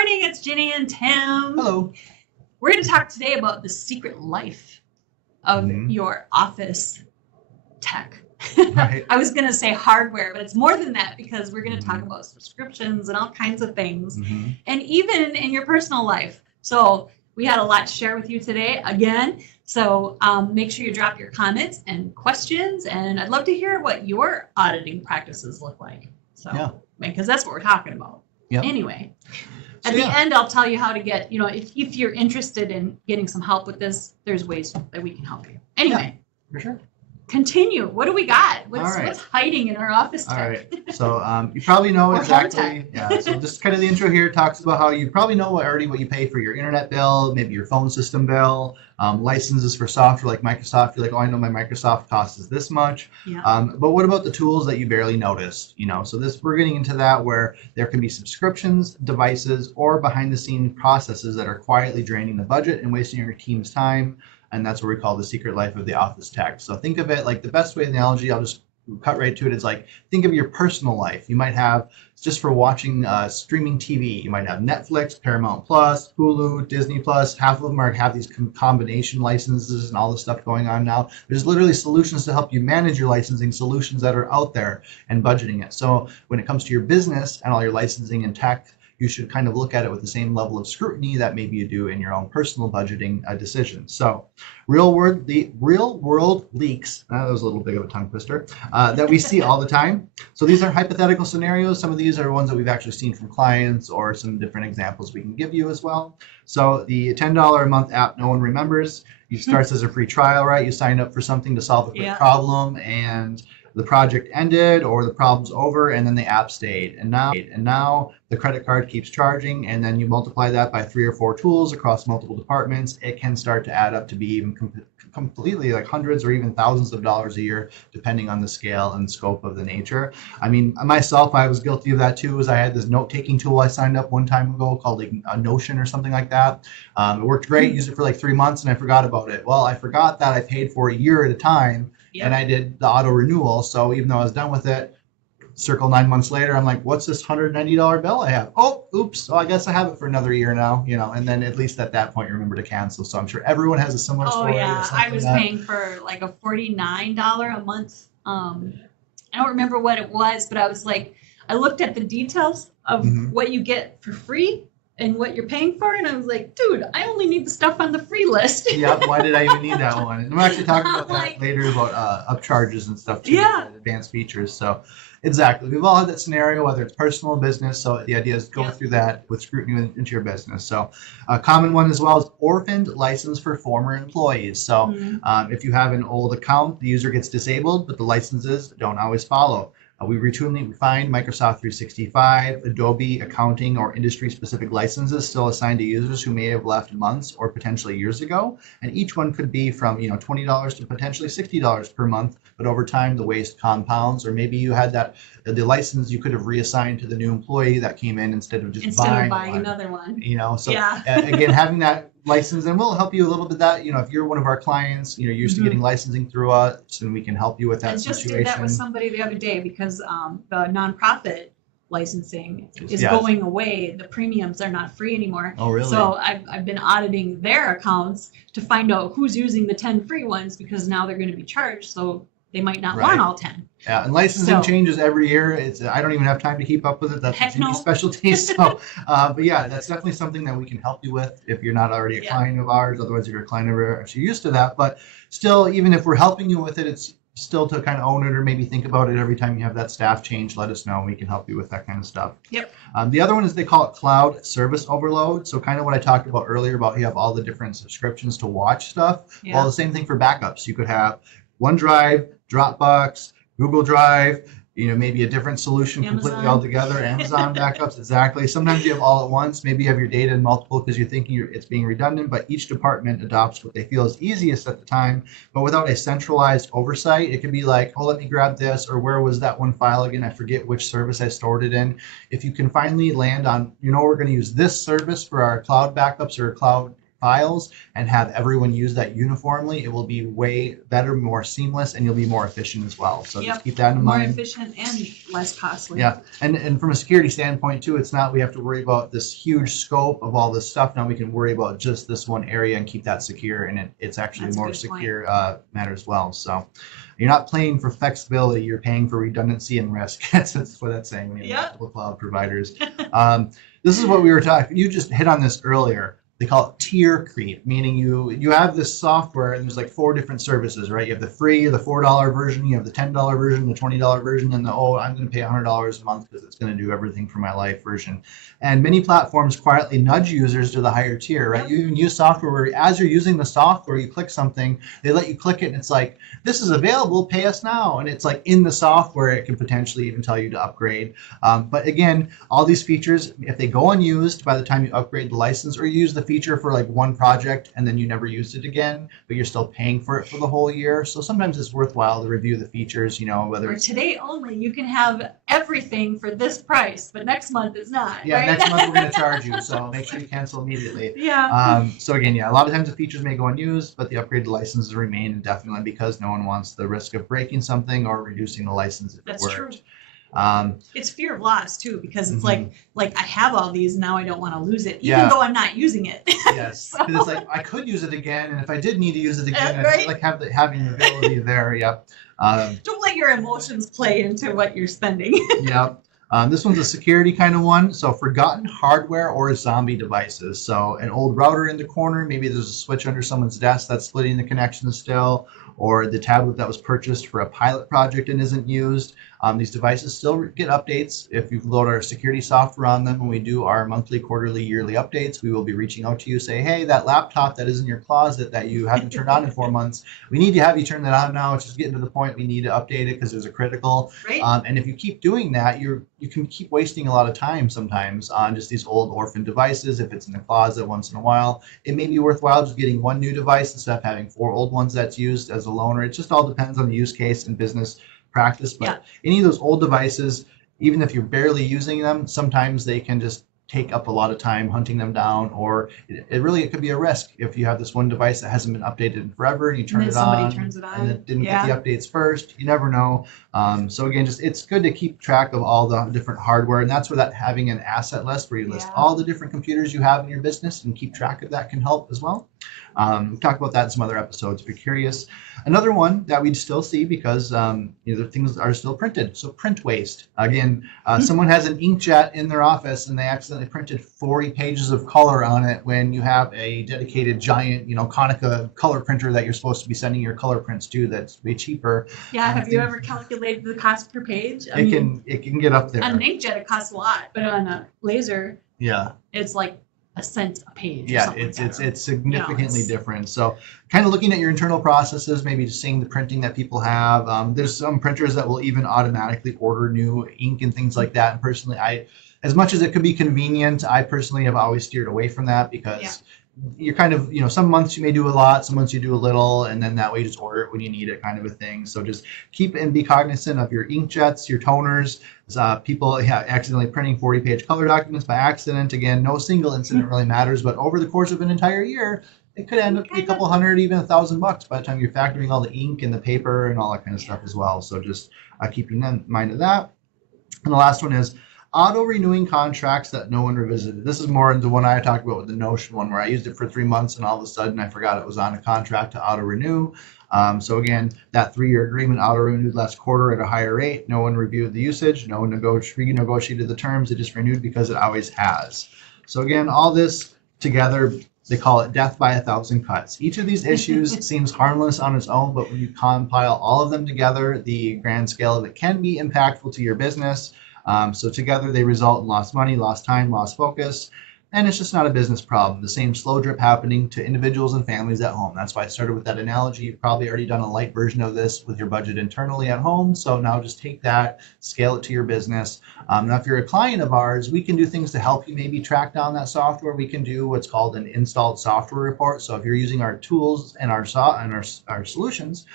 morning, it's Ginny and Tim. Hello. We're going to talk today about the secret life of your office tech. Right. I was going to say hardware, but it's more than that because we're going to talk about subscriptions and all kinds of things, and even in your personal life. So we had a lot to share with you today again. So make sure you drop your comments and questions, and I'd love to hear what your auditing practices look like. So, because that's what we're talking about. Yep. Anyway, at the end, I'll tell you how to get, if you're interested in getting some help with this, there's ways that we can help you. Anyway, for sure. Continue. What do we got? What's hiding in our office tech? All right. So you probably know exactly. Yeah. So just kind of the intro here talks about how you probably know already what you pay for your internet bill, maybe your phone system bill, licenses for software like Microsoft. You're like, oh, I know my Microsoft cost is this much. Yeah. But what about the tools that you barely noticed? So we're getting into that where there can be subscriptions, devices, or behind-the-scenes processes that are quietly draining the budget and wasting your team's time. And that's what we call the secret life of the office tech. So think of it like the best way analogy, I'll just cut right to it, is like, think of your personal life. You might have, just for watching streaming TV, you might have Netflix, Paramount Plus, Hulu, Disney Plus. Half of them have these combination licenses and all this stuff going on now. There's literally solutions to help you manage your licensing, solutions that are out there, and budgeting it. So when it comes to your business and all your licensing and tech, you should kind of look at it with the same level of scrutiny that maybe you do in your own personal budgeting decisions. So real world leaks, that was a little big of a tongue twister, that we see all the time. So these are hypothetical scenarios. Some of these are ones that we've actually seen from clients or some different examples we can give you as well. So the $10 a month app no one remembers, it starts as a free trial, right? You sign up for something to solve a quick problem, and the project ended or the problem's over, and then the app stayed. And now the credit card keeps charging, and then you multiply that by 3 or 4 tools across multiple departments. It can start to add up to be even completely like hundreds or even thousands of dollars a year, depending on the scale and scope of the nature. I mean, myself, I was guilty of that too, as I had this note-taking tool I signed up one time ago called like a Notion or something like that. It worked great, used it for like 3 months, and I forgot about it. Well, I forgot that I paid for a year at a time. And I did the auto renewal. So even though I was done with it, circle 9 months later, I'm like, what's this $190 bill I have? Oh, oops. So I guess I have it for another year now, and then at least at that point, you remember to cancel. So I'm sure everyone has a similar story. Oh, yeah. I was paying for like a $49 a month. I don't remember what it was, but I was like, I looked at the details of what you get for free and what you're paying for, and I was like, dude, I only need the stuff on the free list. Yeah, why did I even need that one? And we're actually talking about that later, about upcharges and stuff too, advanced features. So exactly, we've all had that scenario, whether it's personal or business. So the idea is go through that with scrutiny into your business. So a common one as well is orphaned license for former employees. So if you have an old account, the user gets disabled, but the licenses don't always follow. We routinely find Microsoft 365, Adobe, accounting, or industry-specific licenses still assigned to users who may have left months or potentially years ago. And each one could be from $20 to potentially $60 per month. But over time, the waste compounds. Or maybe you had the license you could have reassigned to the new employee that came in instead of buying another one. So again, having that license, and we'll help you a little bit that, if you're one of our clients, you're used to getting licensing through us, and we can help you with that situation. I just did that with somebody the other day because the nonprofit licensing is going away. The premiums are not free anymore. Oh, really? So I've been auditing their accounts to find out who's using the 10 free ones, because now they're going to be charged. So they might not want all 10. Yeah, and licensing changes every year. I don't even have time to keep up with it. That's Jimmy's specialty. So, but yeah, that's definitely something that we can help you with if you're not already a client of ours. Otherwise, if you're a client of ours, you're used to that. But still, even if we're helping you with it, it's still to kind of own it or maybe think about it every time you have that staff change. Let us know, and we can help you with that kind of stuff. Yep. The other one is they call it cloud service overload. So kind of what I talked about earlier about you have all the different subscriptions to watch stuff. Yeah. Well, the same thing for backups. You could have OneDrive, Dropbox, Google Drive, maybe a different solution completely altogether. Amazon backups, exactly. Sometimes you have all at once. Maybe you have your data in multiple because you're thinking it's being redundant, but each department adopts what they feel is easiest at the time. But without a centralized oversight, it could be like, oh, let me grab this, or where was that one file again? I forget which service I stored it in. If you can finally land on, we're going to use this service for our cloud backups or cloud files and have everyone use that uniformly, it will be way better, more seamless, and you'll be more efficient as well. So just keep that in more mind. efficient and less costly. Yeah, and from a security standpoint too, it's not we have to worry about this huge scope of all this stuff. Now we can worry about just this one area and keep that secure, and it's actually That's a more good secure matter as well. So you're not paying for flexibility, you're paying for redundancy and risk. That's what that's saying. We have multiple cloud providers. This is what we were talking. You just hit on this earlier. They call it tier creep, meaning you have this software and there's like 4 different services, right? You have the free, the $4 version, you have the $10 version, the $20 version, and the I'm going to pay $100 a month because it's going to do everything for my life version. And many platforms quietly nudge users to the higher tier, right? You even use software where as you're using the software, you click something, they let you click it, and it's like, this is available, pay us now. And it's like in the software, it can potentially even tell you to upgrade. But again, all these features, if they go unused by the time you upgrade the license or you use the feature for like one project and then you never used it again, but you're still paying for it for the whole year. So sometimes it's worthwhile to review the features, whether it's today only, you can have everything for this price, but next month is not. Yeah, right? next month we're going to charge you, so make sure you cancel immediately. Yeah. So again, a lot of times the features may go unused, but the upgraded licenses remain indefinitely because no one wants the risk of breaking something or reducing the license if That's it worked. true. It's fear of loss too, because it's like I have all these now, I don't want to lose it, even though I'm not using it. Yes, because it's like I could use it again, and if I did need to use it again, right? I like having the ability there. Yep. Don't let your emotions play into what you're spending. Yep. This one's a security kind of one. So forgotten hardware or zombie devices. So an old router in the corner, maybe there's a switch under someone's desk that's splitting the connection still, or the tablet that was purchased for a pilot project and isn't used. These devices still get updates. If you load our security software on them, when we do our monthly, quarterly, yearly updates, we will be reaching out to you, say, hey, that laptop that is in your closet that you haven't turned on in 4 months, we need to have you turn that on now. It's just getting to the point we need to update it because there's a critical. Right. And if you keep doing that, you can keep wasting a lot of time sometimes on just these old orphan devices. If it's in the closet once in a while, it may be worthwhile just getting one new device instead of having 4 old ones that's used as a loaner. It just all depends on the use case and business practice, but any of those old devices, even if you're barely using them, sometimes they can just take up a lot of time hunting them down, or it could be a risk if you have this one device that hasn't been updated in forever and you turn it on, and it didn't get the updates first. You never know. So again, it's good to keep track of all the different hardware, and that's where that having an asset list where you list all the different computers you have in your business and keep track of that can help as well. We talked about that in some other episodes if you're curious. Another one that we still see because the things are still printed. So print waste. Again, someone has an inkjet in their office and they accidentally printed 40 pages of color on it when you have a dedicated giant, Konica color printer that you're supposed to be sending your color prints to that's way cheaper. Yeah, have you ever calculated the cost per page? It can get up there. On an inkjet, it costs a lot, but on a laser, it's like a cent a page. Yeah, it's significantly different. So kind of looking at your internal processes, maybe just seeing the printing that people have. There's some printers that will even automatically order new ink and things like that. And personally, as much as it could be convenient, I personally have always steered away from that because you're kind of, some months you may do a lot, some months you do a little, and then that way you just order it when you need it kind of a thing. So just keep and be cognizant of your inkjets, your toners. People accidentally printing 40-page color documents by accident. Again, no single incident really matters, but over the course of an entire year, it could end up being a couple hundred, even $1,000 by the time you're factoring all the ink and the paper and all that kind of stuff as well. So just keeping in mind of that. And the last one is auto-renewing contracts that no one revisited. This is more the one I talked about with the Notion one, where I used it for 3 months and all of a sudden I forgot it was on a contract to auto-renew. So again, that 3-year agreement auto-renewed last quarter at a higher rate. No one reviewed the usage. No one renegotiated the terms. It just renewed because it always has. So again, all this together, they call it death by 1,000 cuts. Each of these issues seems harmless on its own, but when you compile all of them together, the grand scale of it can be impactful to your business. So together they result in lost money, lost time, lost focus, and it's just not a business problem. The same slow drip happening to individuals and families at home. That's why I started with that analogy. You've probably already done a light version of this with your budget internally at home. So now just take that, scale it to your business. Now, if you're a client of ours, we can do things to help you maybe track down that software. We can do what's called an installed software report. So if you're using our tools and our solutions,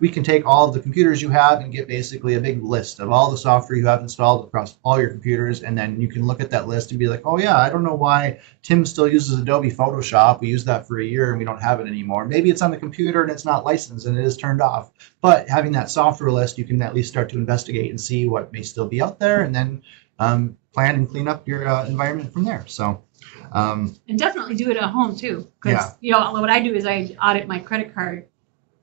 we can take all of the computers you have and get basically a big list of all the software you have installed across all your computers. And then you can look at that list and be like, oh yeah, I don't know why why Tim still uses Adobe Photoshop. We used that for a year and we don't have it anymore. Maybe it's on the computer and it's not licensed and it is turned off. But having that software list, you can at least start to investigate and see what may still be out there, and then plan and clean up your environment from there. So. And definitely do it at home too, because Yeah. you know what I do is I audit my credit card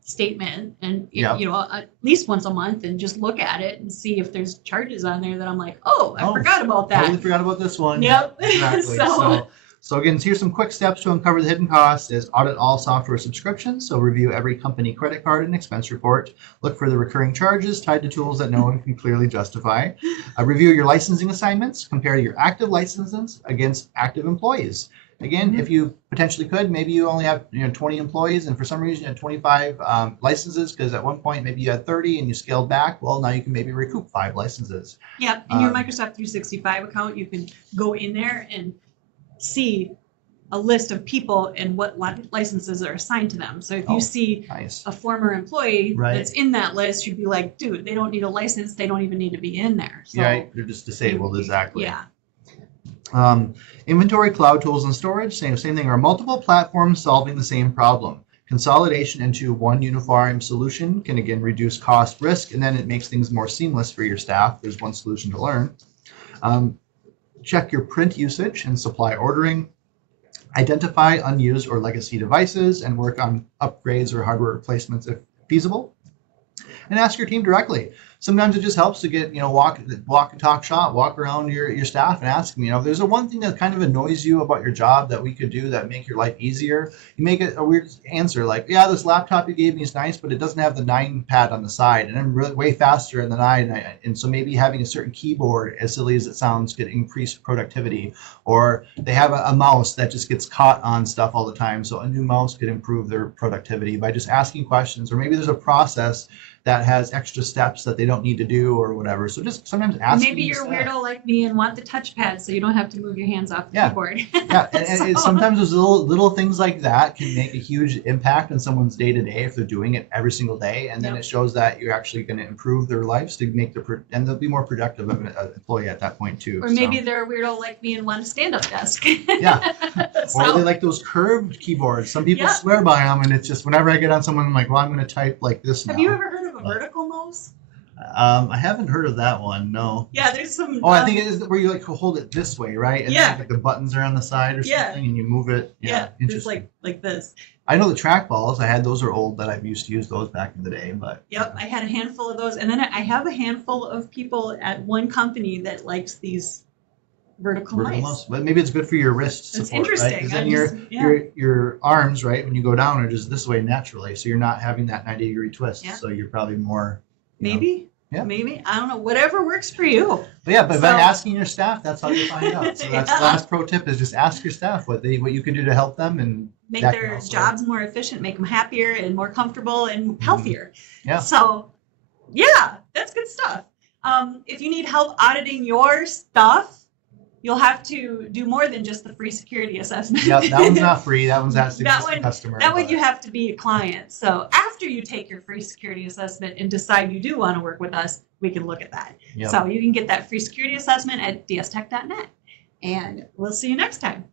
statement, and Yeah. you know, at least once a month, and just look at it and see if there's charges on there that I'm like, oh, I forgot about that. Totally forgot about this one. Yep. Exactly. So- So again, here's some quick steps to uncover the hidden costs: is audit all software subscriptions. So review every company credit card and expense report. Look for the recurring charges tied to tools that no one can clearly justify. Review your licensing assignments. Compare your active licenses against active employees. Again, if you potentially could, maybe you only have 20 employees, and for some reason you had 25 licenses because at one point maybe you had 30 and you scaled back. Well, now you can maybe recoup 5 licenses. Yep. In your Microsoft 365 account, you can go in there and see a list of people and what licenses are assigned to them. So if you see Nice. a former employee Right. that's in that list, you'd be like, dude, they don't need a license. They don't even need to be in there. So, Yeah, they're just disabled. Exactly. yeah. Inventory, cloud tools, and storage, same thing, are multiple platforms solving the same problem. Consolidation into one uniform solution can again reduce cost, risk, and then it makes things more seamless for your staff. There's one solution to learn. Check your print usage and supply ordering. Identify unused or legacy devices and work on upgrades or hardware replacements if feasible. And ask your team directly. Sometimes it just helps to get, walk and talk shop, walk around your staff and ask them, if there's a one thing that kind of annoys you about your job that we could do that make your life easier, you make it a weird answer like, yeah, this laptop you gave me is nice, but it doesn't have the 9 pad on the side, and I'm really way faster in the 9, and so maybe having a certain keyboard, as silly as it sounds, could increase productivity. Or they have a mouse that just gets caught on stuff all the time, so a new mouse could improve their productivity by just asking questions. Or maybe there's a process that has extra steps that they don't need to do or whatever. So just sometimes asking. Maybe you're a weirdo like me and want the touchpad so you don't have to move your hands off the Yeah. keyboard. Yeah, and sometimes those little things like that can make a huge impact on someone's day to day if they're doing it every single day, and then Yep. it shows that you're actually going to improve their lives to make and they'll be more productive of an employee at that point too. Or maybe they're a weirdo like me and want a stand-up desk. Yeah. So- Or they like those curved keyboards. Some people Yeah. swear by them, and it's just whenever I get on someone, I'm like, well, I'm going to type like this now. Have you ever heard of a vertical mouse? I haven't heard of that one. No. Yeah, there's some. Oh, I think it is where you like hold it this way, right? And Yeah. then like the buttons are on the side or Yeah. something, and you move it. Yeah, it's Interesting. like this. I know the trackballs. I had those are old, but I've used to use those back in the day. But Yep, I had a handful of those, and then I have a handful of people at one company that likes these vertical mice. But maybe it's good for your wrist It's support, interesting. right? Because I then just- yeah. your arms, right, when you go down, are just this way naturally, so you're not having that 90-degree twist. Yeah. So you're probably more. you know. Maybe. Yeah. Maybe. I don't know. Whatever works for you. But yeah, but by So- asking your staff, that's how you find out. So that's Yeah. the last pro tip: is just ask your staff what you can do to help them, and Make that can their also- jobs more efficient, make them happier and more comfortable and healthier. Yeah. So, yeah, that's good stuff. If you need help auditing your stuff, you'll have to do more than just the free security assessment. Yep, that one's not free. That one's asking That the one- customer. That one but- you have to be a client. So after you take your free security assessment and decide you do want to work with us, we can look at that. Yep. So you can get that free security assessment at dstech.net. And we'll see you next time.